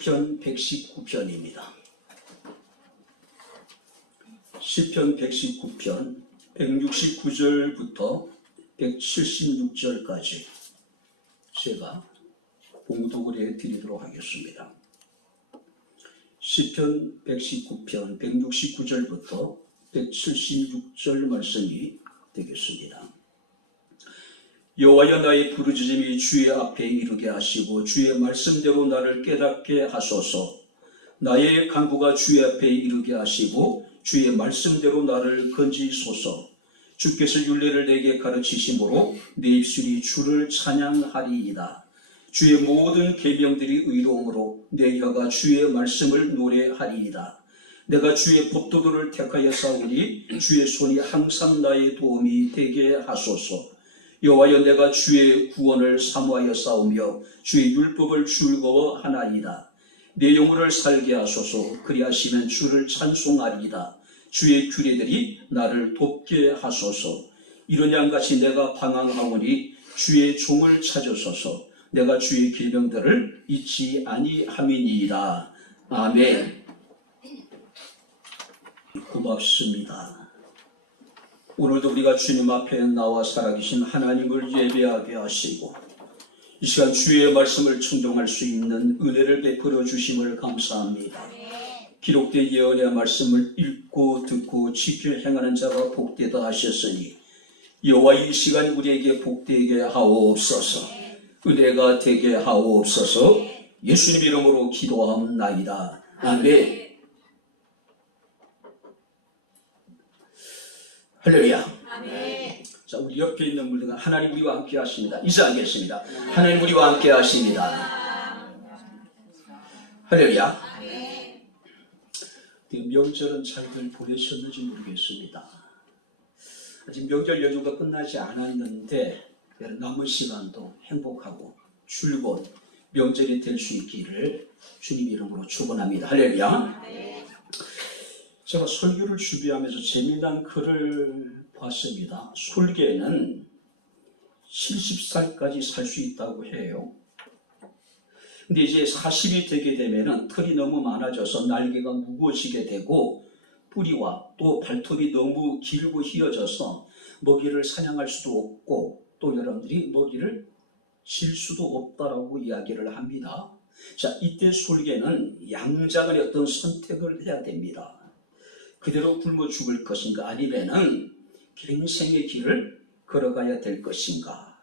시편 119편입니다. 시편 119편 169절부터 176절까지 제가 봉독을 해드리도록 하겠습니다. 시편 119편 169절부터 176절 말씀이 되겠습니다. 여호와여, 나의 부르짖음이 주의 앞에 이르게 하시고 주의 말씀대로 나를 깨닫게 하소서. 나의 간구가 주의 앞에 이르게 하시고 주의 말씀대로 나를 건지소서. 주께서 율례를 내게 가르치심으로 내 입술이 주를 찬양하리이다. 주의 모든 계명들이 의로움으로 내 혀가 주의 말씀을 노래하리이다. 내가 주의 법도들을 택하여 싸우니 주의 손이 항상 나의 도움이 되게 하소서. 여호와여, 내가 주의 구원을 사모하여 싸우며 주의 율법을 즐거워하나이다. 내 영혼을 살게 하소서. 그리하시면 주를 찬송하리이다. 주의 규례들이 나를 돕게 하소서. 이런 양같이 내가 방황하오니 주의 종을 찾으소서. 내가 주의 계명들을 잊지 아니함이니이다. 아멘. 고맙습니다. 오늘도 우리가 주님 앞에 나와 살아계신 하나님을 예배하게 하시고 이 시간 주의 말씀을 청종할 수 있는 은혜를 베풀어 주심을 감사합니다. 기록된 예언의 말씀을 읽고 듣고 지켜 행하는 자가 복되다 하셨으니 여호와, 이 시간 우리에게 복되게 하옵소서. 은혜가 되게 하옵소서. 예수님 이름으로 기도하옵나이다. 아멘. 할렐루야. 아멘. 자, 우리 옆에 있는 분들은 하나님 우리와 함께 하십니다. 인사하겠습니다. 하나님 우리와 함께 하십니다. 할렐루야. 아멘. 명절은 잘들 보내셨는지 모르겠습니다. 아직 명절 연휴가 끝나지 않았는데 남은 시간도 행복하고 즐거운 명절이 될 수 있기를 주님 이름으로 축원합니다. 할렐루야. 아멘. 제가 설교를 준비하면서 재미난 글을 봤습니다. 솔개는 70살까지 살 수 있다고 해요. 근데 이제 40이 되게 되면은 털이 너무 많아져서 날개가 무거워지게 되고 뿌리와 또 발톱이 너무 길고 휘어져서 먹이를 사냥할 수도 없고 또 여러분들이 먹이를 질 수도 없다라고 이야기를 합니다. 자, 이때 솔개는 양장의 어떤 선택을 해야 됩니다. 그대로 굶어 죽을 것인가 아니면은 갱생의 길을 걸어가야 될 것인가.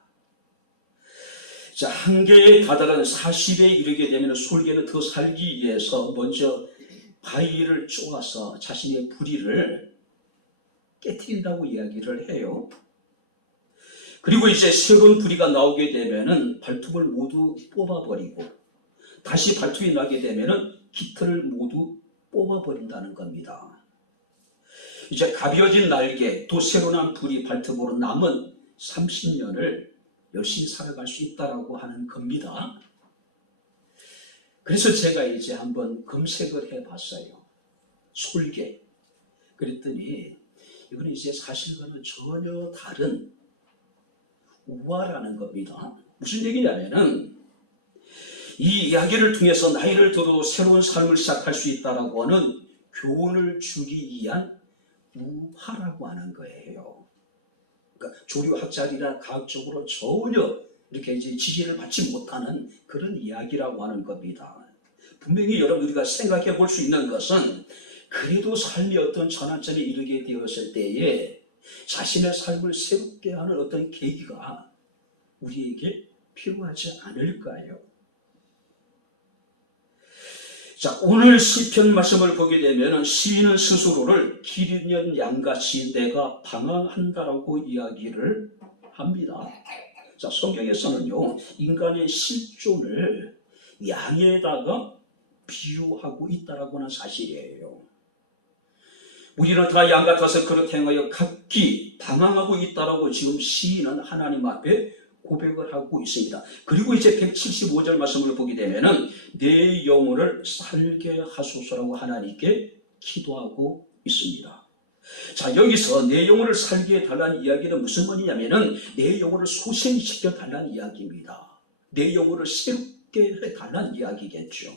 자, 한계에 다다른 40에 이르게 되면 솔개는 더 살기 위해서 먼저 바위를 쪼아서 자신의 부리를 깨트린다고 이야기를 해요. 그리고 이제 새로운 부리가 나오게 되면은 발톱을 모두 뽑아버리고 다시 발톱이 나게 되면은 깃털을 모두 뽑아버린다는 겁니다. 이제 가벼워진 날개, 또 새로 난 부리 발톱으로 남은 30년을 열심히 살아갈 수 있다라고 하는 겁니다. 그래서 제가 이제 한번 검색을 해봤어요. 솔개. 그랬더니 이거는 이제 사실과는 전혀 다른 우화라는 겁니다. 무슨 얘기냐면은 이 이야기를 통해서 나이를 들어도 새로운 삶을 시작할 수 있다라고 하는 교훈을 주기 위한 우화라고 하는 거예요. 그러니까 조류학자리나 과학적으로 전혀 이렇게 이제 지지를 받지 못하는 그런 이야기라고 하는 겁니다. 분명히 여러분 우리가 생각해 볼 수 있는 것은 그래도 삶이 어떤 전환점에 이르게 되었을 때에 자신의 삶을 새롭게 하는 어떤 계기가 우리에게 필요하지 않을까요? 자, 오늘 시편 말씀을 보게 되면 시인은 스스로를 길 잃는 양같이 내가 방황한다라고 이야기를 합니다. 자, 성경에서는요, 인간의 실존을 양에다가 비유하고 있다라고 하는 사실이에요. 우리는 다 양 같아서 그렇게 행하여 각기 방황하고 있다라고 지금 시인은 하나님 앞에 고백을 하고 있습니다. 그리고 이제 175절 말씀을 보게 되면은 내 영혼을 살게 하소서라고 하나님께 기도하고 있습니다. 자, 여기서 내 영혼을 살게 해달라는 이야기는 무슨 말이냐면은 내 영혼을 소생시켜 달라는 이야기입니다. 내 영혼을 새롭게 해달라는 이야기겠죠.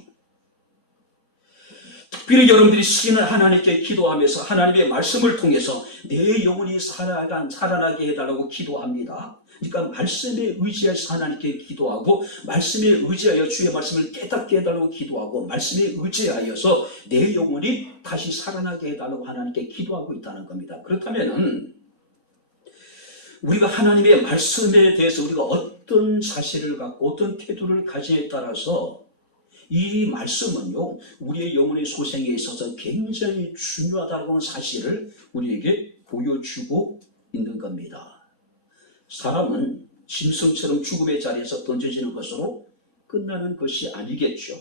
그리고 여러분들이 시기는 하나님께 기도하면서 하나님의 말씀을 통해서 내 영혼이 살아나게 해달라고 기도합니다. 그러니까 말씀에 의지해서 하나님께 기도하고, 말씀에 의지하여 주의 말씀을 깨닫게 해달라고 기도하고, 말씀에 의지하여서 내 영혼이 다시 살아나게 해달라고 하나님께 기도하고 있다는 겁니다. 그렇다면 우리가 하나님의 말씀에 대해서 우리가 어떤 자세를 갖고 어떤 태도를 가지냐에 따라서 이 말씀은요, 우리의 영혼의 소생에 있어서 굉장히 중요하다는 사실을 우리에게 보여주고 있는 겁니다. 사람은 짐승처럼 죽음의 자리에서 던져지는 것으로 끝나는 것이 아니겠죠.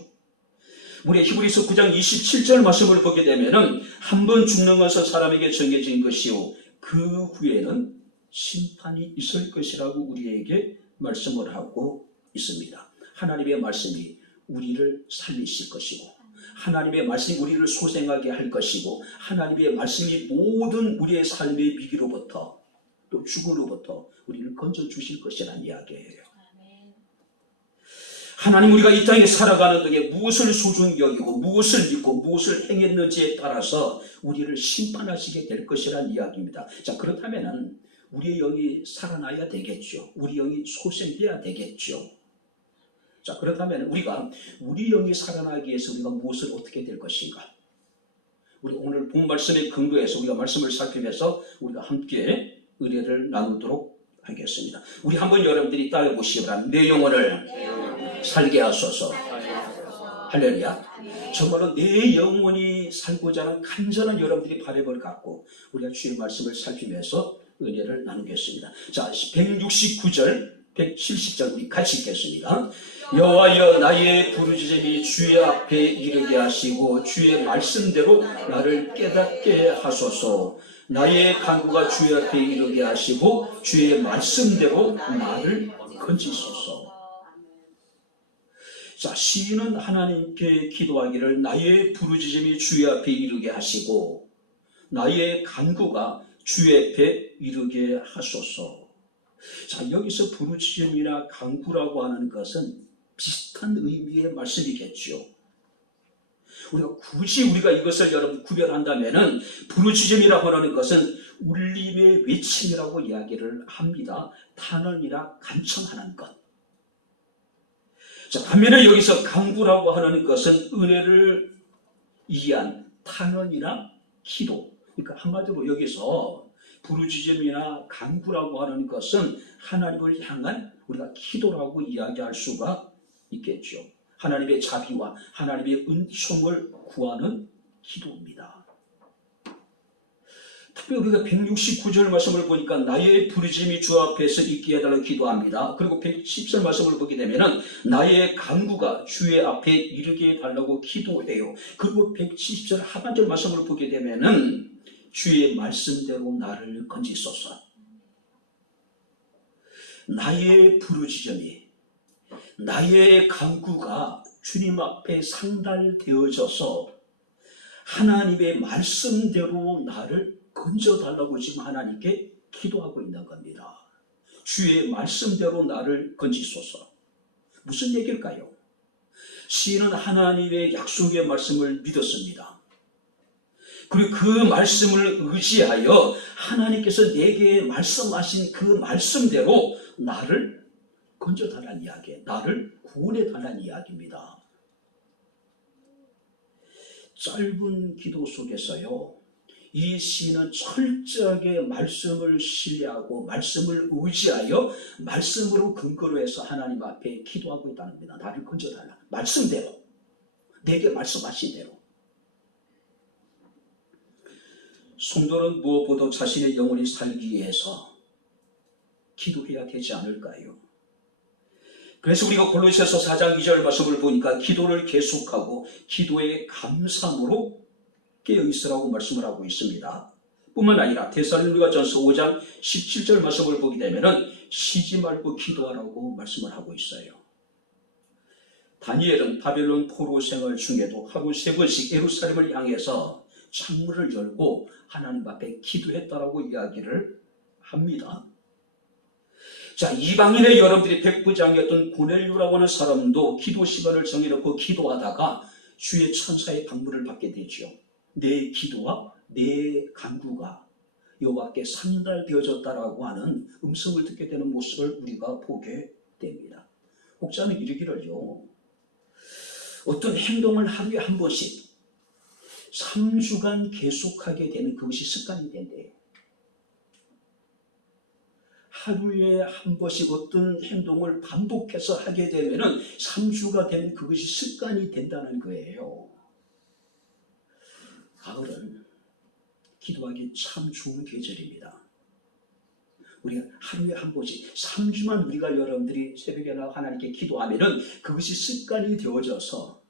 우리 히브리서 9장 27절 말씀을 보게 되면은 한 번 죽는 것은 사람에게 정해진 것이요 그 후에는 심판이 있을 것이라고 우리에게 말씀을 하고 있습니다. 하나님의 말씀이 우리를 살리실 것이고, 하나님의 말씀이 우리를 소생하게 할 것이고, 하나님의 말씀이 모든 우리의 삶의 위기로부터 또 죽음으로부터 우리를 건져주실 것이라는 이야기예요. 하나님, 우리가 이 땅에 살아가는 동안 무엇을 소중히 여기고 무엇을 믿고 무엇을 행했는지에 따라서 우리를 심판하시게 될 것이라는 이야기입니다. 자, 그렇다면 우리의 영이 살아나야 되겠죠. 우리 영이 소생돼야 되겠죠. 자, 그렇다면 우리가 우리 영이 살아나기 위해서 우리가 무엇을 어떻게 될 것인가? 우리 오늘 본 말씀에 근거해서 우리가 말씀을 살피면서 우리가 함께 의뢰를 나누도록 하겠습니다. 우리 한번 여러분들이 따라 보시기 바랍니다. 내 영혼을 살게 하소서. 할렐루야. 정말로 내 영혼이 살고자 하는 간절한 여러분들이 바람을 갖고 우리가 주의 말씀을 살피면서 은혜를 나누겠습니다. 자, 169절, 170절 우리 같이 읽겠습니다. 여호와여, 나의 부르짖음이 주의 앞에 이르게 하시고 주의 말씀대로 나를 깨닫게 하소서. 나의 간구가 주의 앞에 이르게 하시고 주의 말씀대로 나를 건지소서. 자, 시인은 하나님께 기도하기를 나의 부르짖음이 주의 앞에 이르게 하시고 나의 간구가 주의 앞에 이르게 하소서. 자, 여기서 부르짖음이나 간구라고 하는 것은 비슷한 의미의 말씀이겠죠. 우리가 이것을 여러분 구별한다면은 부르짖음이라고 하는 것은 울림의 외침이라고 이야기를 합니다. 탄원이나 간청하는 것. 자, 반면에 여기서 간구라고 하는 것은 은혜를 이해한 탄원이나 기도. 그러니까 한마디로 여기서 부르짖음이나 간구라고 하는 것은 하나님을 향한 우리가 기도라고 이야기할 수가 있겠죠. 하나님의 자비와 하나님의 은총을 구하는 기도입니다. 특별히 우리가 169절 말씀을 보니까 나의 부르짖음이 주 앞에서 있게 해달라고 기도합니다. 그리고 110절 말씀을 보게 되면은 나의 간구가 주의 앞에 이르게 해달라고 기도해요. 그리고 170절 하반절 말씀을 보게 되면은 주의 말씀대로 나를 건지소서. 나의 부르짖음이, 나의 간구가 주님 앞에 상달되어져서 하나님의 말씀대로 나를 건져달라고 지금 하나님께 기도하고 있는 겁니다. 주의 말씀대로 나를 건지소서. 무슨 얘기일까요? 시인은 하나님의 약속의 말씀을 믿었습니다. 그리고 그 말씀을 의지하여 하나님께서 내게 말씀하신 그 말씀대로 나를 건져달라는 이야기, 나를 구원해달라는 이야기입니다. 짧은 기도 속에서요, 이 시인은 철저하게 말씀을 신뢰하고 말씀을 의지하여 말씀으로 근거로 해서 하나님 앞에 기도하고 있다는 겁니다. 나를 건져달라. 말씀대로, 내게 말씀하신 대로. 성도는 무엇보다 자신의 영혼이 살기 위해서 기도해야 되지 않을까요? 그래서 우리가 골로새서 4장 2절 말씀을 보니까 기도를 계속하고 기도의 감사함으로 깨어있으라고 말씀을 하고 있습니다. 뿐만 아니라 데살로니가전서 5장 17절 말씀을 보게 되면 쉬지 말고 기도하라고 말씀을 하고 있어요. 다니엘은 바벨론 포로 생활 중에도 하루 3번씩 예루살렘을 향해서 창문을 열고 하나님 앞에 기도했다라고 이야기를 합니다. 자, 이방인의 여러분들이 백부장이었던 고넬료라고 하는 사람도 기도 시간을 정해놓고 기도하다가 주의 천사의 방문을 받게 되죠. 내 기도와 내 간구가 여호와께 상달되어졌다라고 하는 음성을 듣게 되는 모습을 우리가 보게 됩니다. 혹자는 이르기를요, 어떤 행동을 하루에 한 번씩 3주간 계속하게 되면 그것이 습관이 된대요. 하루에 한 번씩 어떤 행동을 반복해서 하게 되면 3주가 되면 그것이 습관이 된다는 거예요. 가을은 기도하기 참 좋은 계절입니다. 우리가 하루에 한 번씩 3주만 우리가 여러분들이 새벽에 나와 하나님께 기도하면 그것이 습관이 되어져서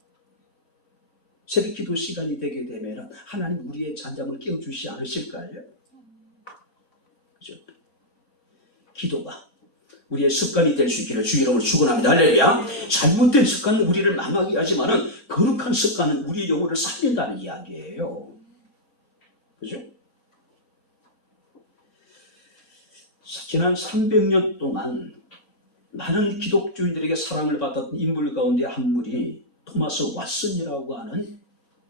새벽 기도 시간이 되게 되면 하나님 우리의 잠잠을 깨워주시지 않으실까요? 그죠? 기도가 우리의 습관이 될 수 있기를 주 이름으로 축원합니다. 할렐루야. 잘못된 습관은 우리를 망하게 하지만은 거룩한 습관은 우리의 영혼을 살린다는 이야기예요. 그죠? 지난 300년 동안 많은 기독교인들에게 사랑을 받았던 인물 가운데 한 분이 토마스 왓슨이라고 하는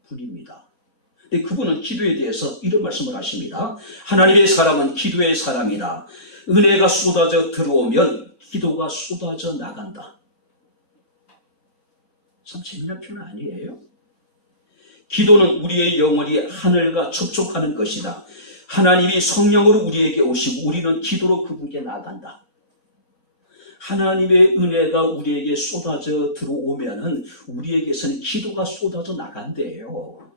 분입니다. 근데 그분은 기도에 대해서 이런 말씀을 하십니다. 하나님의 사람은 기도의 사람이다. 은혜가 쏟아져 들어오면 기도가 쏟아져 나간다. 참 재미난 표현 아니에요? 기도는 우리의 영혼이 하늘과 접촉하는 것이다. 하나님이 성령으로 우리에게 오시고 우리는 기도로 그분께 나간다. 하나님의 은혜가 우리에게 쏟아져 들어오면은 우리에게서는 기도가 쏟아져 나간대요.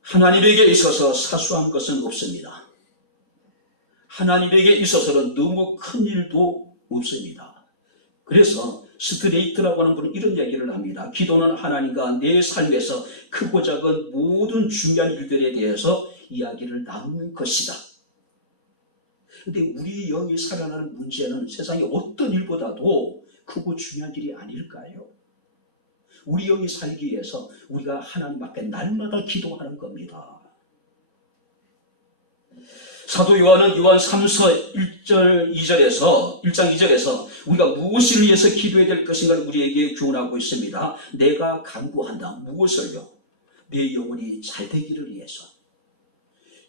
하나님에게 있어서 사소한 것은 없습니다. 하나님에게 있어서는 너무 큰 일도 없습니다. 그래서 스트레이트라고 하는 분은 이런 얘기를 합니다. 기도는 하나님과 내 삶에서 크고 작은 모든 중요한 일들에 대해서 이야기를 나누는 것이다. 그런데 우리 영이 살아나는 문제는 세상의 어떤 일보다도 크고 중요한 일이 아닐까요? 우리 영이 살기 위해서 우리가 하나님 앞에 날마다 기도하는 겁니다. 사도 요한은 요한 3서 1장 2절에서 우리가 무엇을 위해서 기도해야 될 것인가를 우리에게 교훈하고 있습니다. 내가 간구한다. 무엇을요? 내 영혼이 잘 되기를 위해서.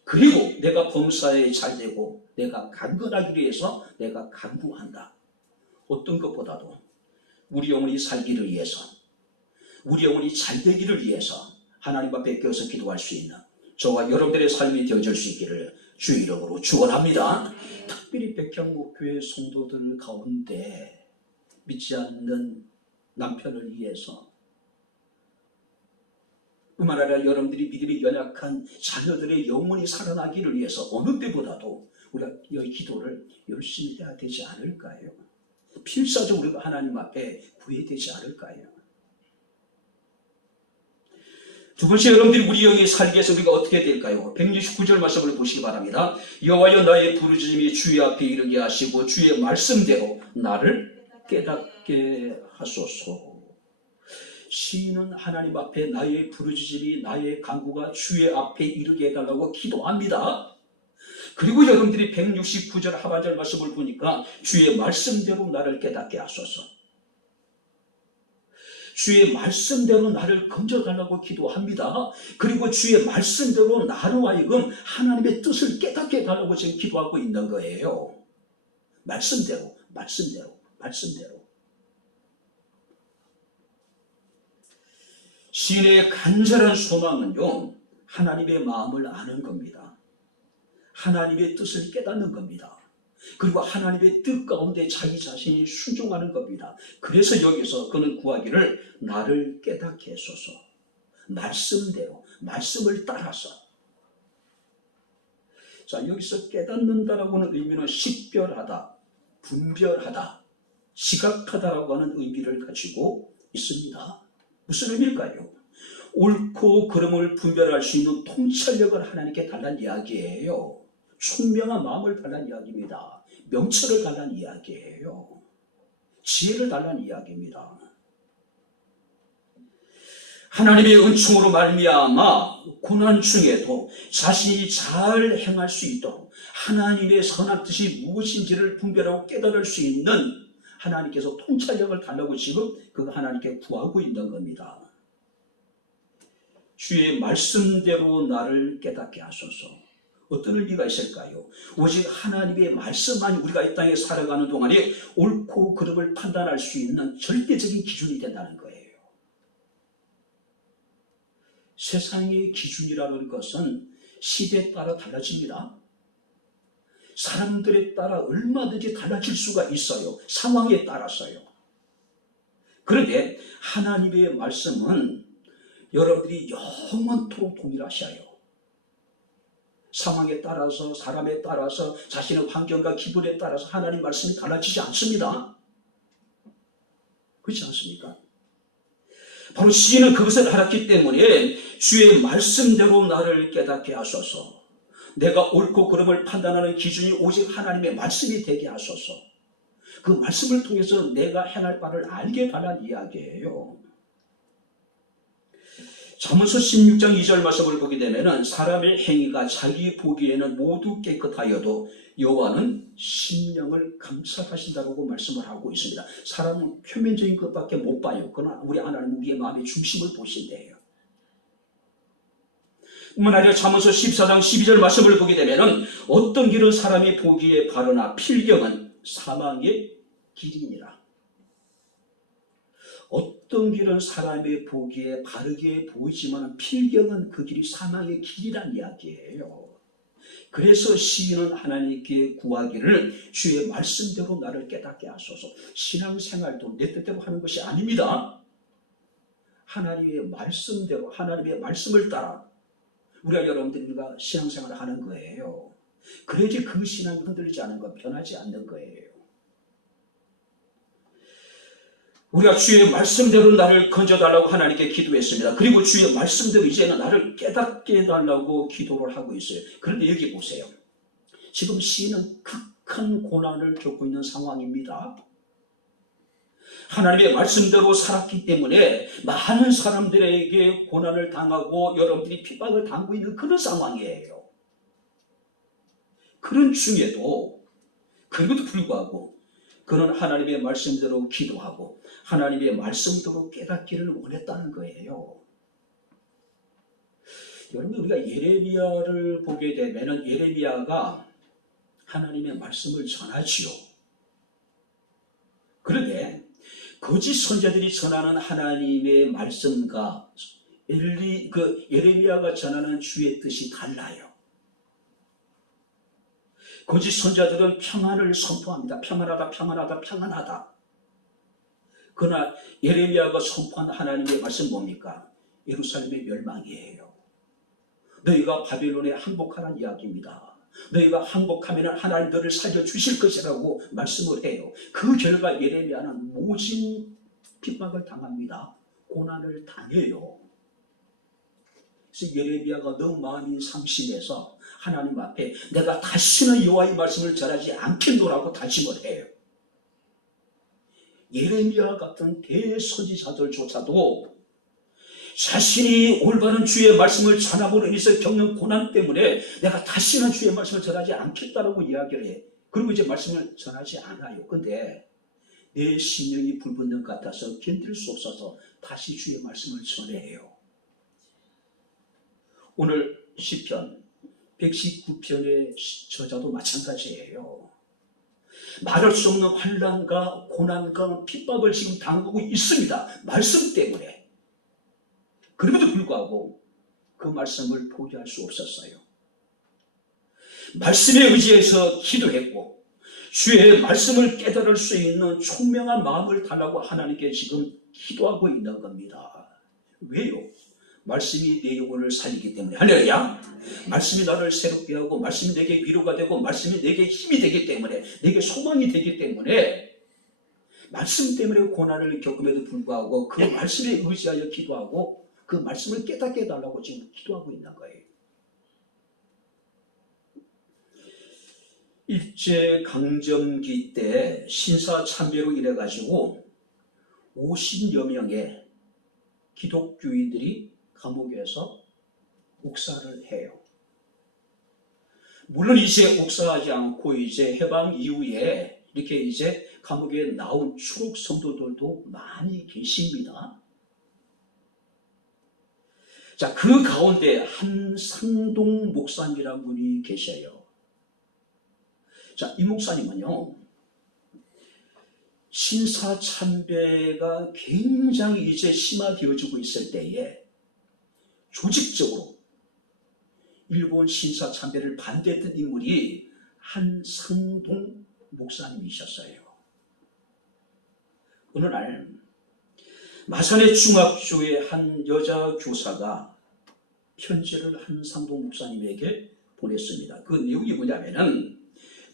그리고 내가 범사에 잘 되고 내가 강건하기 위해서 내가 간구한다. 어떤 것보다도 우리 영혼이 살기를 위해서, 우리 영혼이 잘 되기를 위해서 하나님 앞에 껴서 기도할 수 있는 저와 여러분들의 삶이 되어질 수 있기를 주 이름으로 축원합니다. 특별히 백향목교회 성도들 가운데 믿지 않는 남편을 위해서, 뿐만 아니라 여러분들이 믿음이 연약한 자녀들의 영혼이 살아나기를 위해서 어느 때보다도 우리가 이 기도를 열심히 해야 되지 않을까요? 필사적으로 우리가 하나님 앞에 구해야 되지 않을까요? 두 번째, 여러분들이 우리 영이 살기 위해서 우리가 어떻게 될까요? 169절 말씀을 보시기 바랍니다. 여호와여 나의 부르짖음이 주의 앞에 이르게 하시고 주의 말씀대로 나를 깨닫게 하소서. 시인은 하나님 앞에 나의 부르짖음이, 나의 간구가 주의 앞에 이르게 해달라고 기도합니다. 그리고 여러분들이 169절 하반절 말씀을 보니까 주의 말씀대로 나를 깨닫게 하소서. 주의 말씀대로 나를 건져달라고 기도합니다. 그리고 주의 말씀대로 나로 하여금 하나님의 뜻을 깨닫게 해달라고 지금 기도하고 있는 거예요. 말씀대로. 시인의 간절한 소망은요, 하나님의 마음을 아는 겁니다. 하나님의 뜻을 깨닫는 겁니다. 그리고 하나님의 뜻 가운데 자기 자신이 순종하는 겁니다. 그래서 여기서 그는 구하기를 나를 깨닫게 해소서. 말씀대로, 말씀을 따라서. 자, 여기서 깨닫는다라고 하는 의미는 식별하다, 분별하다, 지각하다라고 하는 의미를 가지고 있습니다. 무슨 의미일까요? 옳고 그름을 분별할 수 있는 통찰력을 하나님께 달라는 이야기예요. 총명한 마음을 달라는 이야기입니다. 명철을 달라는 이야기예요. 지혜를 달라는 이야기입니다. 하나님의 은총으로 말미암아 고난 중에도 자신이 잘 행할 수 있도록 하나님의 선한 뜻이 무엇인지를 분별하고 깨달을 수 있는 하나님께서 통찰력을 달라고 지금 그 하나님께 구하고 있는 겁니다. 주의 말씀대로 나를 깨닫게 하소서. 어떤 의미가 있을까요? 오직 하나님의 말씀만이 우리가 이 땅에 살아가는 동안에 옳고 그름을 판단할 수 있는 절대적인 기준이 된다는 거예요. 세상의 기준이라는 것은 시대에 따라 달라집니다. 사람들에 따라 얼마든지 달라질 수가 있어요. 상황에 따라서요. 그런데 하나님의 말씀은 여러분들이 영원토록 동일하셔요. 상황에 따라서, 사람에 따라서, 자신의 환경과 기분에 따라서 하나님 말씀이 달라지지 않습니다. 그렇지 않습니까? 바로 시인은 그것을 알았기 때문에 주의 말씀대로 나를 깨닫게 하소서. 내가 옳고 그름을 판단하는 기준이 오직 하나님의 말씀이 되게 하소서. 그 말씀을 통해서 내가 행할 바를 알게 달라는 이야기예요. 잠언서 16장 2절 말씀을 보게 되면 사람의 행위가 자기 보기에는 모두 깨끗하여도 여호와는 심령을 감찰하신다고 말씀을 하고 있습니다. 사람은 표면적인 것밖에 못 봐요. 그러나 우리 하나님은 우리의 마음의 중심을 보신대요. 뿐만 아니라 잠언서 14장 12절 말씀을 보게 되면 어떤 길은 사람이 보기에 바르나 필경은 사망의 길이니라. 어떤 길은 사람의 보기에 바르게 보이지만 필경은 그 길이 사망의 길이란 이야기예요. 그래서 시인은 하나님께 구하기를 주의 말씀대로 나를 깨닫게 하소서. 신앙생활도 내 뜻대로 하는 것이 아닙니다. 하나님의 말씀대로, 하나님의 말씀을 따라 우리가 여러분들과 신앙생활을 하는 거예요. 그래야지 그 신앙이 흔들리지 않은 것, 변하지 않는 거예요. 우리가 주의 말씀대로 나를 건져달라고 하나님께 기도했습니다. 그리고 주의 말씀대로 이제는 나를 깨닫게 해달라고 기도를 하고 있어요. 그런데 여기 보세요. 지금 시인은 극한 고난을 겪고 있는 상황입니다. 하나님의 말씀대로 살았기 때문에 많은 사람들에게 고난을 당하고 여러분들이 핍박을 당하고 있는 그런 상황이에요. 그런 중에도 그럼에도 불구하고 그는 하나님의 말씀대로 기도하고 하나님의 말씀대로 깨닫기를 원했다는 거예요. 여러분, 우리가 예레미야를 보게 되면 예레미야가 하나님의 말씀을 전하지요. 그런데 거짓 선자들이 전하는 하나님의 말씀과 예레미야가 전하는 주의 뜻이 달라요. 거짓 선자들은 평안을 선포합니다. 평안하다, 평안하다, 평안하다. 그러나 예레미야가 선포한 하나님의 말씀 뭡니까? 예루살렘의 멸망이에요. 너희가 바벨론에 항복하라는 이야기입니다. 너희가 항복하면 하나님 너를 살려주실 것이라고 말씀을 해요. 그 결과 예레미야는 모진 핍박을 당합니다. 고난을 당해요. 그래서 예레미야가 너무 마음이 상심해서 하나님 앞에 내가 다시는 여호와의 말씀을 전하지 않겠노라고 다짐을 해요. 예레미야 같은 대선지자들조차도 자신이 올바른 주의 말씀을 전함으로 인해서 겪는 고난 때문에 내가 다시는 주의 말씀을 전하지 않겠다라고 이야기를 해. 그리고 이제 말씀을 전하지 않아요. 근데 내 심령이 불붙는 것 같아서 견딜 수 없어서 다시 주의 말씀을 전해요. 오늘 시편 119편의 저자도 마찬가지예요. 말할 수 없는 환난과 고난과 핍박을 지금 당하고 있습니다. 말씀 때문에. 그럼에도 불구하고 그 말씀을 포기할 수 없었어요. 말씀에 의지해서 기도했고 주의 말씀을 깨달을 수 있는 총명한 마음을 달라고 하나님께 지금 기도하고 있는 겁니다. 왜요? 말씀이 내 영혼을 살리기 때문에. 할렐루야. 말씀이 나를 새롭게 하고 말씀이 내게 위로가 되고 말씀이 내게 힘이 되기 때문에, 내게 소망이 되기 때문에 말씀 때문에 고난을 겪음에도 불구하고 그 말씀에 의지하여 기도하고 그 말씀을 깨닫게 해달라고 지금 기도하고 있는 거예요. 일제강점기 때 신사참배로 인해가지고 50여 명의 기독교인들이 감옥에서 옥사를 해요. 물론 이제 옥사하지 않고 이제 해방 이후에 이렇게 이제 감옥에 나온 추록 성도들도 많이 계십니다. 자, 그 가운데 한상동 목사님이라는 분이 계셔요. 자, 이 목사님은요, 신사참배가 굉장히 이제 심화되어지고 있을 때에 조직적으로 일본 신사참배를 반대했던 인물이 한상동 목사님이셨어요. 어느 날 마산의 중학교의 한 여자 교사가 편지를 한상동 목사님에게 보냈습니다. 그 내용이 뭐냐면은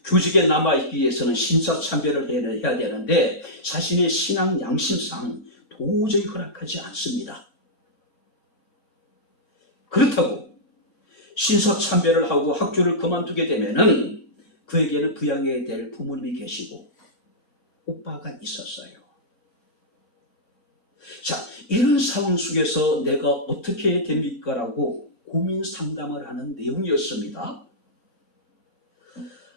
교직에 남아있기 위해서는 신사참배를 해야 되는데 자신의 신앙 양심상 도저히 허락하지 않습니다. 그렇다고 신사참배를 하고 학교를 그만두게 되면은 그에게는 부양해야 될 부모님이 계시고 오빠가 있었어요. 자, 이런 상황 속에서 내가 어떻게 해야 됩니까? 라고 고민 상담을 하는 내용이었습니다.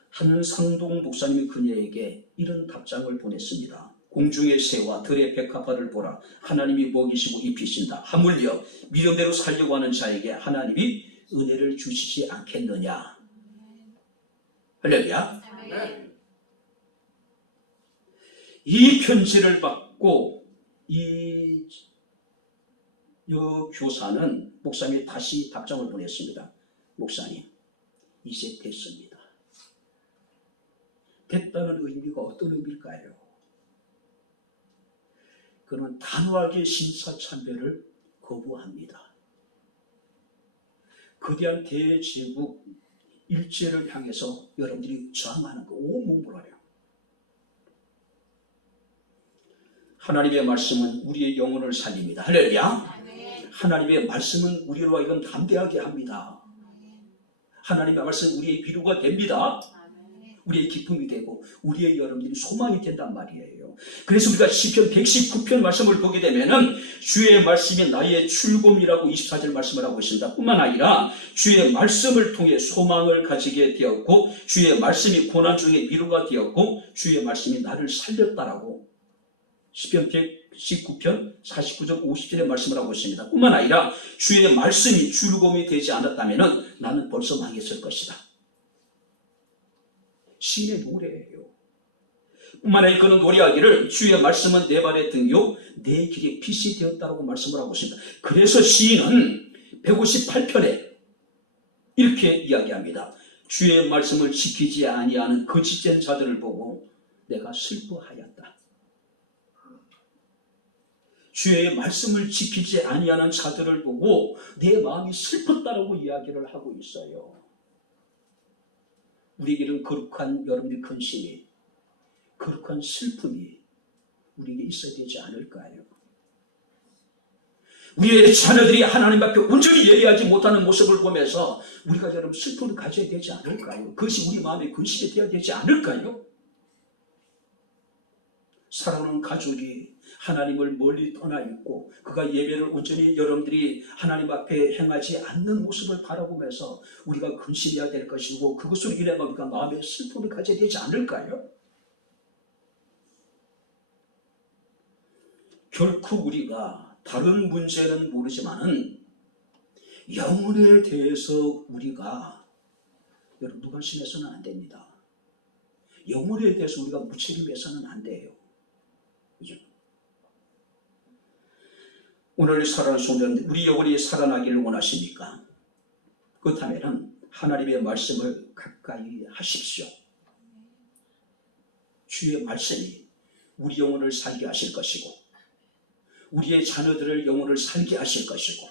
한상동 목사님이 그녀에게 이런 답장을 보냈습니다. 공중의 새와 들의 백합화를 보라. 하나님이 먹이시고 입히신다. 하물며 미련대로 살려고 하는 자에게 하나님이 은혜를 주시지 않겠느냐. 할렐루야. 이 편지를 받고 이 교사는 목사님이 다시 답장을 보냈습니다. 목사님, 이제 됐습니다. 됐다는 의미가 어떤 의미일까요? 그는 단호하게 신사참배를 거부합니다. 거대한 대제국 일제를 향해서 여러분들이 저항하는 거 온몸으로 해요. 하나님의 말씀은 우리의 영혼을 살립니다. 할렐루야. 하나님의 말씀은 우리로 하여금 담대하게 합니다. 하나님의 말씀은 우리의 위로가 됩니다. 우리의 기쁨이 되고 우리의 여러분들이 소망이 된단 말이에요. 그래서 우리가 시편 119편 말씀을 보게 되면은 주의 말씀이 나의 출범이라고 24절 말씀을 하고 있습니다. 뿐만 아니라 주의 말씀을 통해 소망을 가지게 되었고 주의 말씀이 고난 중에 위로가 되었고 주의 말씀이 나를 살렸다라고 시편 119편 49절 50절의 말씀을 하고 있습니다. 뿐만 아니라 주의 말씀이 출범이 되지 않았다면 나는 벌써 망했을 것이다. 시인의 노래예요. 뿐만 아니라 그는 노래하기를 주의 말씀은 내 발의 등이요 내 길에 빛이 되었다라고 말씀을 하고 있습니다. 그래서 시인은 158편에 이렇게 이야기합니다. 주의 말씀을 지키지 아니하는 거짓된 자들을 보고 내가 슬퍼하였다. 주의 말씀을 지키지 아니하는 자들을 보고 내 마음이 슬펐다라고 이야기를 하고 있어요. 우리에게는 거룩한 여러분의 근심이, 거룩한 슬픔이 우리에게 있어야 되지 않을까요? 우리의 자녀들이 하나님 앞에 온전히 예배하지 못하는 모습을 보면서 우리가 여러분 슬픔을 가져야 되지 않을까요? 그것이 우리 마음의 근심이 되어야 되지 않을까요? 사랑하는 가족이 하나님을 멀리 떠나 있고 그가 예배를 온전히 여러분들이 하나님 앞에 행하지 않는 모습을 바라보면서 우리가 근심해야 될 것이고 그것으로 인해 우리가 마음의 슬픔을 가져야 되지 않을까요? 결코 우리가 다른 문제는 모르지만은 영혼에 대해서 우리가 여러분 무관심해서는 안 됩니다. 영혼에 대해서 우리가 무책임해서는 안 돼요. 그죠? 오늘 살아난 성도들, 우리 영혼이 살아나기를 원하십니까? 그렇다면 하나님의 말씀을 가까이 하십시오. 주의 말씀이 우리 영혼을 살게 하실 것이고 우리의 자녀들을 영혼을 살게 하실 것이고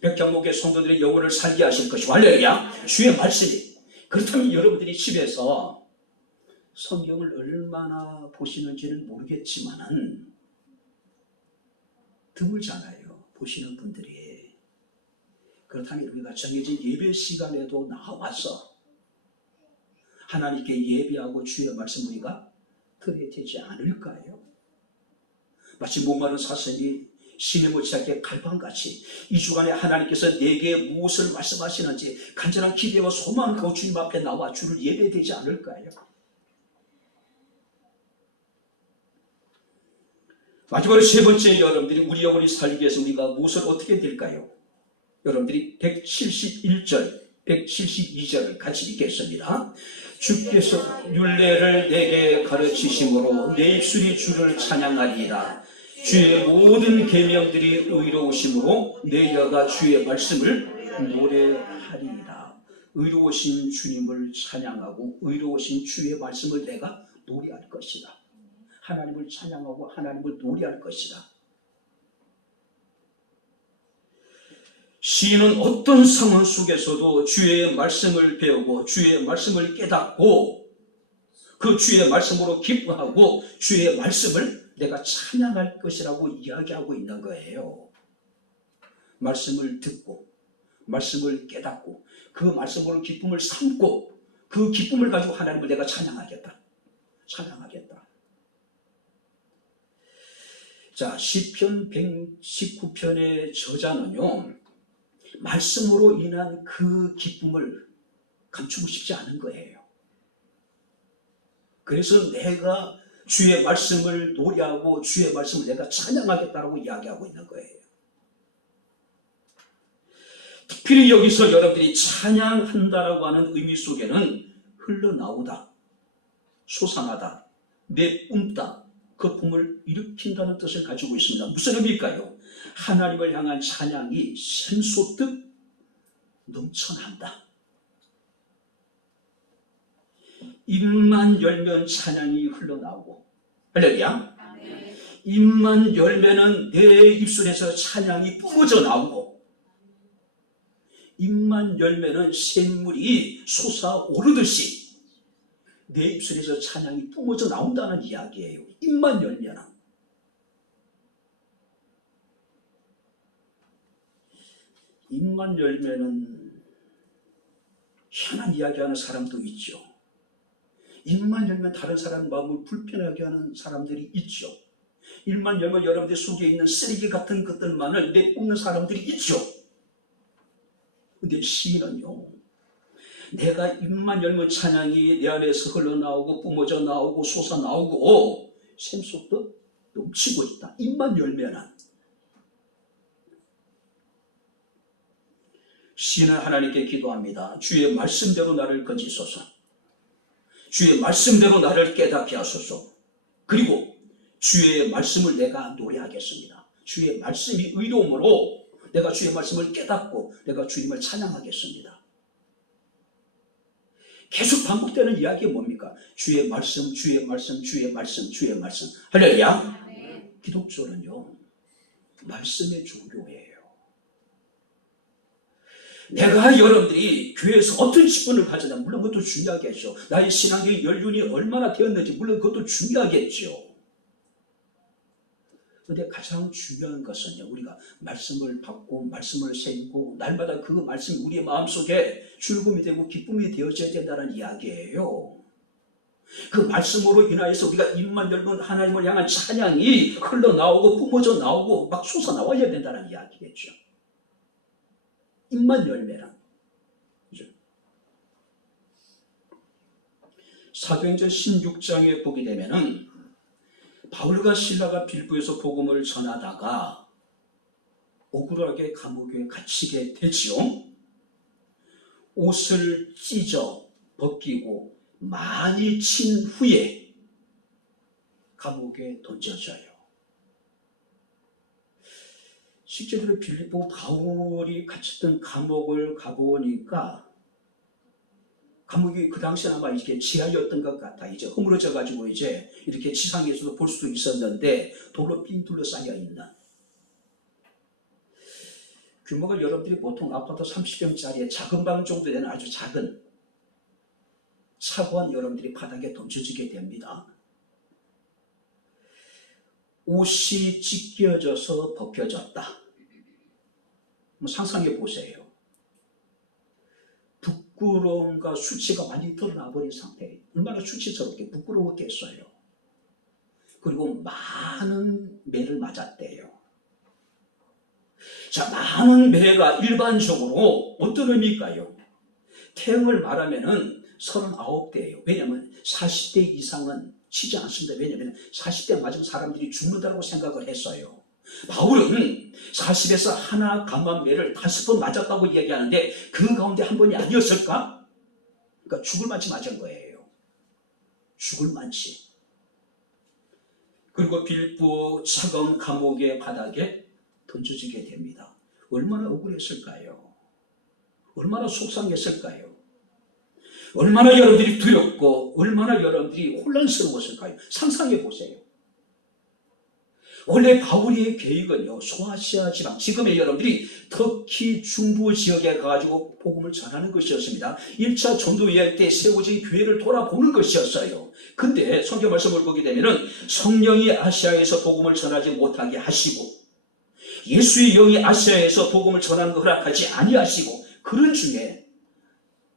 백향목의 성도들의 영혼을 살게 하실 것이고 할렐루야. 주의 말씀이. 그렇다면 여러분들이 집에서 성경을 얼마나 보시는지는 모르겠지만은 드물잖아요. 보시는 분들이. 그렇다면 우리가 정해진 예배 시간에도 나와서 하나님께 예배하고 주의 말씀 우리가 들어야 되지 않을까요? 마치 목마른 사슴이 신의 모치에게 갈방같이 이 주간에 하나님께서 내게 무엇을 말씀하시는지 간절한 기대와 소망을 가지고 주님 앞에 나와 주를 예배되지 않을까요? 마지막으로 세 번째, 여러분들이 우리 영혼이 살기 위해서 우리가 무엇을 어떻게 될까요? 여러분들이 171절, 172절을 같이 읽겠습니다. 주께서 율례를 내게 가르치심으로 내 입술이 주를 찬양하리이다. 주의 모든 계명들이 의로우심으로 내 혀가 주의 말씀을 노래하리이다. 의로우신 주님을 찬양하고 의로우신 주의 말씀을 내가 노래할 것이다. 하나님을 찬양하고 하나님을 노래할 것이다. 시인은 어떤 상황 속에서도 주의 말씀을 배우고 주의 말씀을 깨닫고 그 주의 말씀으로 기뻐하고 주의 말씀을 내가 찬양할 것이라고 이야기하고 있는 거예요. 말씀을 듣고 말씀을 깨닫고 그 말씀으로 기쁨을 삼고 그 기쁨을 가지고 하나님을 내가 찬양하겠다. 찬양하겠다. 자, 시편 119편의 저자는요, 말씀으로 인한 그 기쁨을 감추고 싶지 않은 거예요. 그래서 내가 주의 말씀을 노래하고 주의 말씀을 내가 찬양하겠다라고 이야기하고 있는 거예요. 특별히 여기서 여러분들이 찬양한다라고 하는 의미 속에는 흘러나오다, 솟아나다, 내뿜다, 거품을 일으킨다는 뜻을 가지고 있습니다. 무슨 의미일까요? 하나님을 향한 찬양이 샘솟듯 넘쳐난다. 입만 열면 찬양이 흘러나오고, 할렐루야. 입만 열면은 내 입술에서 찬양이 뿜어져 나오고, 입만 열면은 샘물이 솟아오르듯이 내 입술에서 찬양이 뿜어져 나온다는 이야기예요. 입만 열면은. 입만 열면은 희한한 이야기하는 사람도 있죠. 입만 열면 다른 사람 마음을 불편하게 하는 사람들이 있죠. 입만 열면 여러분들 속에 있는 쓰레기 같은 것들만을 내뿜는 사람들이 있죠. 근데 시인은요, 내가 입만 열면 찬양이 내 안에서 흘러나오고 뿜어져 나오고 솟아나오고 샘솟듯 넘치고 있다. 입만 열면은. 시인은 하나님께 기도합니다. 주의 말씀대로 나를 건지소서. 주의 말씀대로 나를 깨닫게 하소서. 그리고 주의 말씀을 내가 노래하겠습니다. 주의 말씀이 의로움으로 내가 주의 말씀을 깨닫고 내가 주님을 찬양하겠습니다. 계속 반복되는 이야기가 뭡니까? 주의 말씀, 주의 말씀, 주의 말씀, 주의 말씀. 할렐루야. 기독교는요, 말씀의 종교예요. 내가 여러분들이 교회에서 어떤 직분을 가졌냐, 물론 그것도 중요하겠죠. 나의 신앙의 연륜이 얼마나 되었는지 물론 그것도 중요하겠죠. 그런데 가장 중요한 것은요, 우리가 말씀을 받고 말씀을 새기고 날마다 그 말씀이 우리의 마음속에 즐거움이 되고 기쁨이 되어져야 된다는 이야기예요. 그 말씀으로 인하여서 우리가 입만 열면 하나님을 향한 찬양이 흘러나오고 뿜어져 나오고 막 솟아나와야 된다는 이야기겠죠. 입만 열매란. 그죠? 사도행전 16장에 보게 되면은 바울과 실라가 빌보에서 복음을 전하다가 억울하게 감옥에 갇히게 되지요. 옷을 찢어 벗기고 많이 친 후에 감옥에 던져져요. 실제로 빌립보 바울이 갇혔던 감옥을 가보니까 감옥이 그 당시에 아마 이렇게 지하였던 것 같아. 이제 허물어져 가지고 이제 이렇게 지상에서도 볼 수도 있었는데 돌로 삥 둘러싸여 있는. 규모가 여러분들이 보통 아파트 30평짜리의 작은 방 정도 되는 아주 작은 차고한 여러분들이 바닥에 던져지게 됩니다. 옷이 찢겨져서 벗겨졌다. 상상해 보세요. 부끄러움과 수치가 많이 드러나버린 상태예요. 얼마나 수치스럽게 부끄러웠겠어요. 그리고 많은 매를 맞았대요. 자, 많은 매가 일반적으로 어떤 의미일까요? 태형을 말하면은 39대예요. 왜냐하면 40대 이상은 치지 않습니다. 왜냐하면 40대 맞은 사람들이 죽는다고 생각을 했어요. 바울은 40에서 하나 감한 매를 5번 맞았다고 이야기하는데 그 가운데 한 번이 아니었을까? 그러니까 죽을 만치 맞은 거예요. 죽을 만치. 그리고 빌보 차가운 감옥의 바닥에 던져지게 됩니다. 얼마나 억울했을까요? 얼마나 속상했을까요? 얼마나 여러분들이 두렵고 얼마나 여러분들이 혼란스러웠을까요? 상상해 보세요. 원래 바울의 계획은요, 소아시아 지방, 지금의 여러분들이 터키 중부 지역에 가가지고 복음을 전하는 것이었습니다. 1차 전도 여행 때 세워진 교회를 돌아보는 것이었어요. 근데 성경 말씀을 보게 되면은 성령이 아시아에서 복음을 전하지 못하게 하시고 예수의 영이 아시아에서 복음을 전하는 걸 허락하지 아니하시고 그런 중에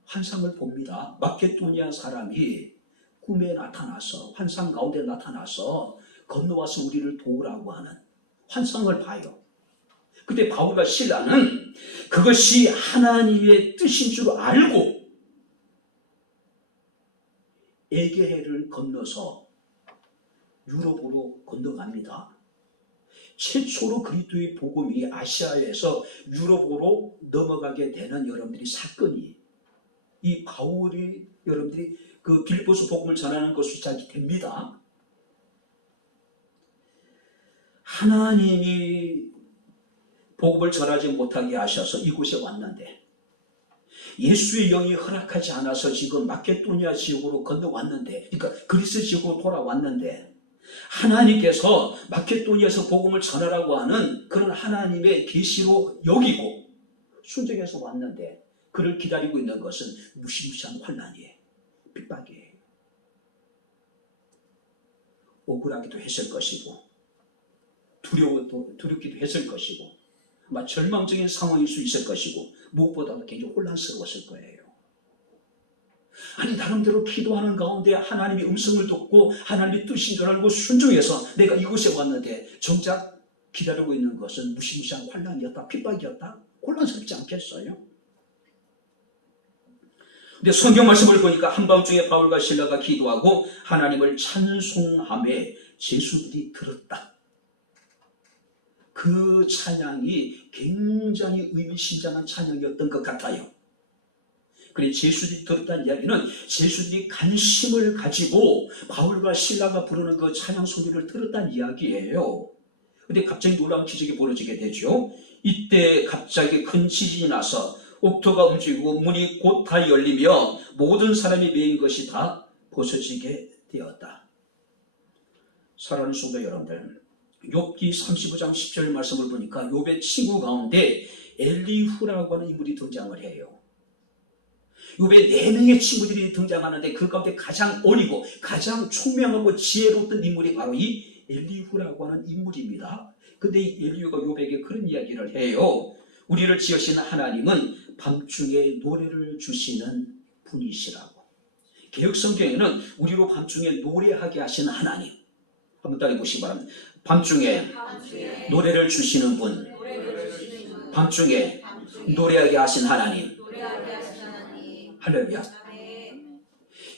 환상을 봅니다. 마케도니아 사람이 꿈에 나타나서 환상 가운데 나타나서 건너와서 우리를 도우라고 하는 환상을 봐요. 근데 바울과 실라는 그것이 하나님의 뜻인 줄 알고 에게해를 건너서 유럽으로 건너갑니다. 최초로 그리스도의 복음이 아시아에서 유럽으로 넘어가게 되는 여러분들이 사건이 이 바울이 여러분들이 그 빌보서 복음을 전하는 것으로 시작이 됩니다. 하나님이 복음을 전하지 못하게 하셔서 이곳에 왔는데 예수의 영이 허락하지 않아서 지금 마케도니아 지역으로 건너왔는데 그러니까 그리스 지역으로 돌아왔는데 하나님께서 마케도니아에서 복음을 전하라고 하는 그런 하나님의 계시로 여기고 순종해서 왔는데 그를 기다리고 있는 것은 무시무시한 환난이에요. 핍박이에요. 억울하기도 했을 것이고 두렵기도 했을 것이고 아마 절망적인 상황일 수 있을 것이고 무엇보다도 굉장히 혼란스러웠을 거예요. 아니 나름대로 기도하는 가운데 하나님의 음성을 듣고 하나님의 뜻인 줄 알고 순종해서 내가 이곳에 왔는데 정작 기다리고 있는 것은 무시무시한 환난이었다, 핍박이었다, 혼란스럽지 않겠어요? 근데 성경 말씀을 보니까 한밤중에 바울과 실라가 기도하고 하나님을 찬송하며 제수들이 들었다. 그 찬양이 굉장히 의미심장한 찬양이었던 것 같아요. 그래 제수들이 들었다는 이야기는 제수들이 관심을 가지고 바울과 실라가 부르는 그 찬양 소리를 들었다는 이야기예요. 근데 갑자기 놀라운 기적이 벌어지게 되죠. 이때 갑자기 큰 지진이 나서 옥토가 움직이고 문이 곧 다 열리며 모든 사람이 매인 것이 다 벗어지게 되었다. 사랑하는 성도 여러분들, 욥기 35장 10절 말씀을 보니까 욥의 친구 가운데 엘리후라고 하는 인물이 등장을 해요. 욥의 4명의 친구들이 등장하는데 그 가운데 가장 어리고 가장 총명하고 지혜로웠던 인물이 바로 이 엘리후라고 하는 인물입니다. 근데 이 엘리후가 욥에게 그런 이야기를 해요. 우리를 지으신 하나님은 밤중에 노래를 주시는 분이시라고. 개역성경에는 우리로 밤중에 노래하게 하신 하나님, 한번 따라해 보시기 바랍니다. 밤중에 노래를 주시는 분, 밤중에 노래하게 하신 하나님. 할렐루야.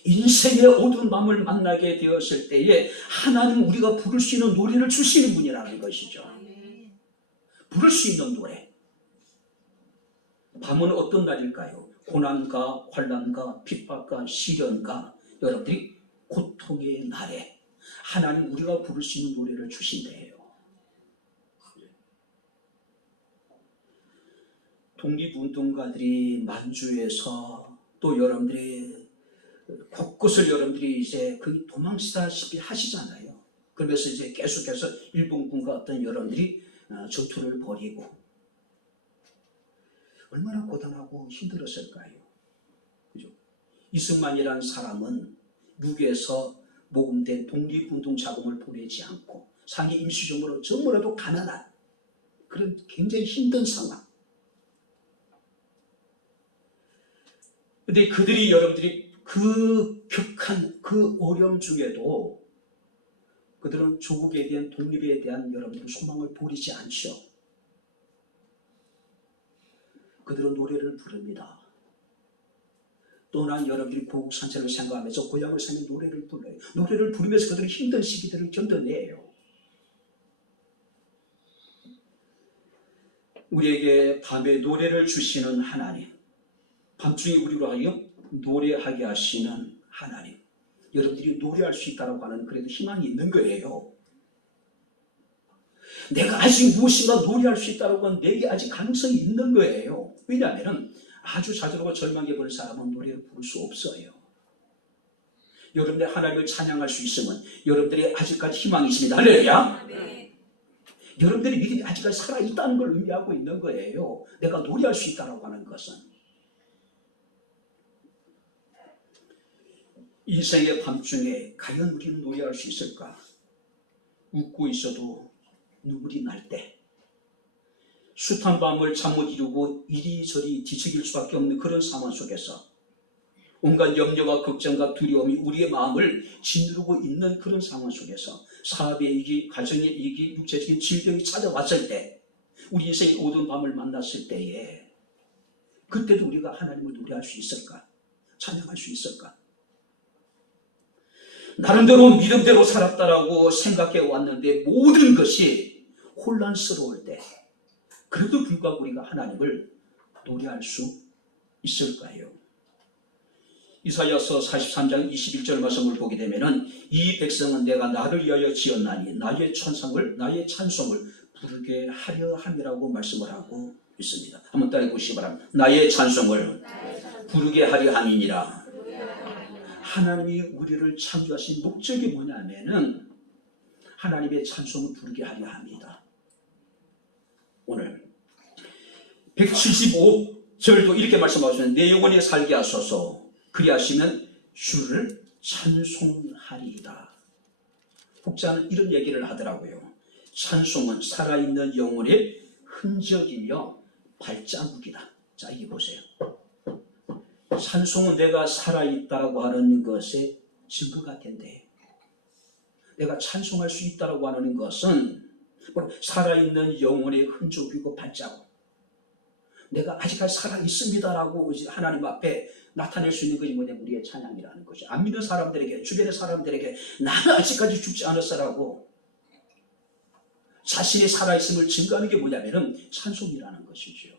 인생의 어두운 밤을 만나게 되었을 때에 하나님 우리가 부를 수 있는 노래를 주시는 분이라는 것이죠. 부를 수 있는 노래. 밤은 어떤 날일까요? 고난과 환난과 핍박과 시련과 여러분들이 고통의 날에 하나님 우리가 부를 수 있는 노래를 주신대요. 독립운동가들이 만주에서 또 여러분들이 곳곳을 여러분들이 이제 거의 도망치다시피 하시잖아요. 그러면서 이제 계속해서 일본군과 어떤 여러분들이 전투를 벌이고 얼마나 고단하고 힘들었을까요? 그죠? 이승만이라는 사람은 미국에서 모금된 독립운동 자금을 보내지 않고 상해 임시정부로 전부라도 가난한 그런 굉장히 힘든 상황. 근데 그들이 여러분들이 그 격한 그 어려움 중에도 그들은 조국에 대한 독립에 대한 여러분들의 소망을 버리지 않죠. 그들은 노래를 부릅니다. 또한 여러분들이 고국 산책을 생각하면서 고향을 생각 노래를 불러요. 노래를 부르면서 그들의 힘든 시기들을 견뎌내요. 우리에게 밤에 노래를 주시는 하나님, 밤중에 우리로 하여 노래하게 하시는 하나님, 여러분들이 노래할 수 있다고 하는 그래도 희망이 있는 거예요. 내가 아직 무엇인가 노래할 수 있다고 하는 내게 아직 가능성이 있는 거예요. 왜냐하면 아주 좌절하고 절망해 버린 사람은 노래를 부를 수 없어요. 여러분들이 하나님을 찬양할 수 있으면 여러분들이 아직까지 희망이 있습니다. 할렐루야. 네. 여러분들의 믿음이 아직까지 살아있다는 걸 의미하고 있는 거예요. 내가 노래할 수 있다고 하는 것은. 인생의 밤중에 과연 우리는 노래할 수 있을까? 웃고 있어도 눈물이 날 때, 숱한 밤을 잠 못 이루고 이리저리 뒤척일 수밖에 없는 그런 상황 속에서 온갖 염려와 걱정과 두려움이 우리의 마음을 짓누르고 있는 그런 상황 속에서 사업의 위기, 가정의 위기, 육체적인 질병이 찾아왔을 때, 우리 인생의 어두운 밤을 만났을 때에 그때도 우리가 하나님을 노래할 수 있을까? 찬양할 수 있을까? 나름대로 믿음대로 살았다라고 생각해 왔는데 모든 것이 혼란스러울 때 그래도 불구하고 우리가 하나님을 노래할 수 있을까요? 이사야서 43장 21절 말씀을 보게 되면은 이 백성은 내가 나를 위하여 지었나니 나의 찬송을 부르게 하려 함이라고 말씀을 하고 있습니다. 한번 따라해 보시기 바랍니다. 나의 찬송을 부르게 하려 함이니라. 하나님이 우리를 창조하신 목적이 뭐냐면은 하나님의 찬송을 부르게 하려 합니다. 오늘 175절도 이렇게 말씀하시면 내 영혼이 살게 하소서 그리하시면 주를 찬송하리이다. 혹자는 이런 얘기를 하더라고요. 찬송은 살아있는 영혼의 흔적이며 발자국이다. 자, 이게 보세요. 찬송은 내가 살아있다고 하는 것의 증거가 된대. 내가 찬송할 수 있다고 하는 것은 살아있는 영혼의 흔적이고 발자국. 내가 아직까지 살아있습니다라고 하나님 앞에 나타낼 수 있는 것이 뭐냐면 우리의 찬양이라는 것이. 안 믿는 사람들에게, 주변의 사람들에게 나는 아직까지 죽지 않았어라고 자신이 살아있음을 증거하는 게 뭐냐면 찬송이라는 것이죠.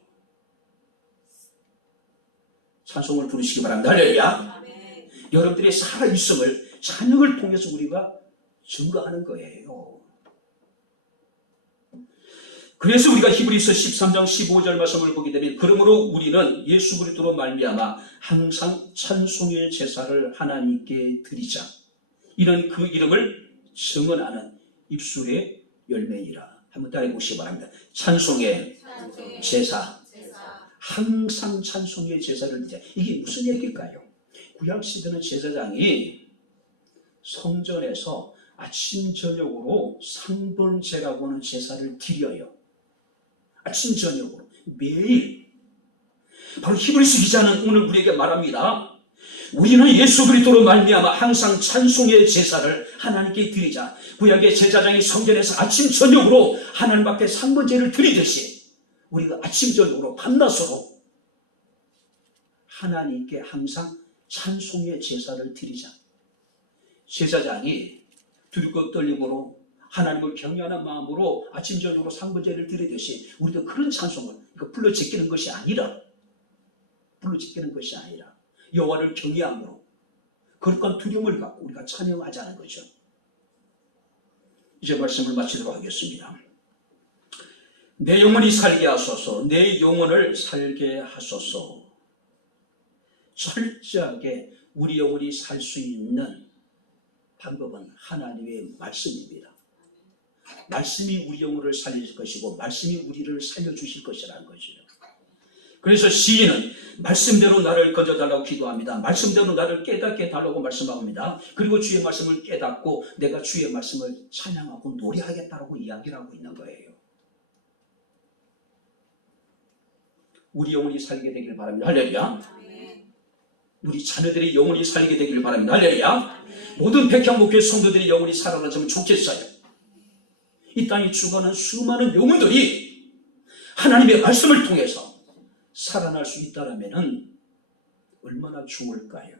찬송을 부르시기 바랍니다. 할렐루야. 네. 여러분들의 살아있음을 찬양을 통해서 우리가 증거하는 거예요. 그래서 우리가 히브리서 13장 15절 말씀을 보게 되면 그러므로 우리는 예수 그리스도로 말미암아 항상 찬송의 제사를 하나님께 드리자. 이는 그 이름을 증언하는 입술의 열매이라. 한번 따라해 보시기 바랍니다. 찬송의 제사. 항상 찬송의 제사를 드리자. 이게 무슨 얘기일까요? 구약시대는 제사장이 성전에서 아침 저녁으로 상번제라고 하는 제사를 드려요. 아침 저녁으로 매일. 바로 히브리서 기자는 오늘 우리에게 말합니다. 우리는 예수 그리스도로 말미암아 항상 찬송의 제사를 하나님께 드리자. 구약의 제사장이 성전에서 아침 저녁으로 하나님 앞에 상번제를 드리듯이 우리가 아침 저녁으로 밤낮으로 하나님께 항상 찬송의 제사를 드리자. 제사장이 두렵고 떨림으로 하나님을 경외하는 마음으로 아침 저녁으로 상번제를 드리듯이 우리도 그런 찬송을 불러 제끼는 것이 아니라 여호와를 경외함으로 거룩한 두려움을 갖고 우리가 찬양하자는 거죠. 이제 말씀을 마치도록 하겠습니다. 내 영혼이 살게 하소서. 내 영혼을 살게 하소서. 철저하게 우리 영혼이 살 수 있는 방법은 하나님의 말씀입니다. 말씀이 우리 영혼을 살릴 것이고 말씀이 우리를 살려주실 것이라는 거죠. 그래서 시인은 말씀대로 나를 건져달라고 기도합니다. 말씀대로 나를 깨닫게 해달라고 말씀합니다. 그리고 주의 말씀을 깨닫고 내가 주의 말씀을 찬양하고 노래하겠다고 이야기를 하고 있는 거예요. 우리 영혼이 살게 되길 바랍니다. 할렐루야. 우리 자녀들이 영혼이 살게 되길 바랍니다. 할렐루야. 모든 백향목교회 성도들이 영혼이 살아났으면 좋겠어요. 이 땅에 죽어가는 수많은 영혼들이 하나님의 말씀을 통해서 살아날 수 있다면 얼마나 좋을까요?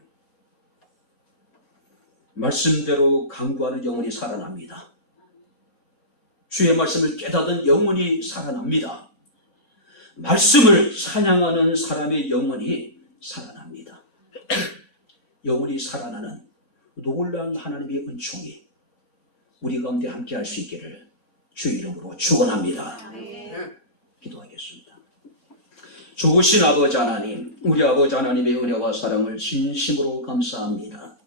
말씀대로 강구하는 영혼이 살아납니다. 주의 말씀을 깨닫는 영혼이 살아납니다. 말씀을 찬양하는 사람의 영혼이 살아납니다. 영혼이 살아나는 놀라운 하나님의 은총이 우리 가운데 함께 할 수 있기를 주의 이름으로 축원합니다. 기도하겠습니다. 좋으신 아버지 하나님, 우리 아버지 하나님의 은혜와 사랑을 진심으로 감사합니다.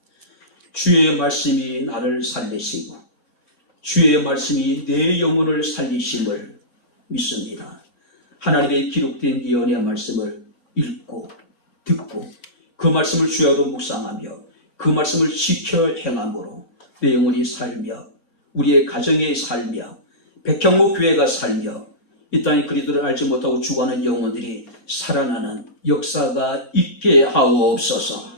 주의 말씀이 나를 살리시고 주의 말씀이 내 영혼을 살리심을 믿습니다. 하나님의 기록된 예언의 말씀을 읽고 듣고 그 말씀을 주야로 묵상하며 그 말씀을 지켜 행함으로 내 영혼이 살며 우리의 가정에 살며 백향목 교회가 살며 이 땅에 그리스도를 알지 못하고 죽어가는 영혼들이 살아나는 역사가 있게 하옵소서.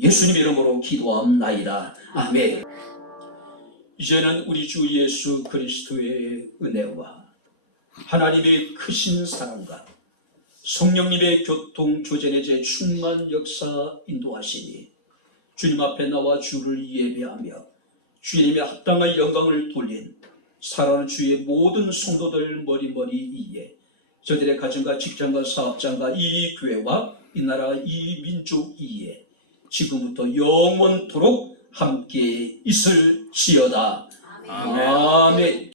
예수님 이름으로 기도합나이다. 아멘. 이제는 우리 주 예수 그리스도의 은혜와 하나님의 크신 사랑과 성령님의 교통 조전의 제 충만 역사 인도하시니 주님 앞에 나와 주를 예배하며 주님의 합당한 영광을 돌린 살아가는 주의 모든 성도들 머리머리 이에 저들의 가정과 직장과 사업장과 이 교회와 이 나라 이 민족 이에 지금부터 영원토록 함께 있을지어다. 아멘.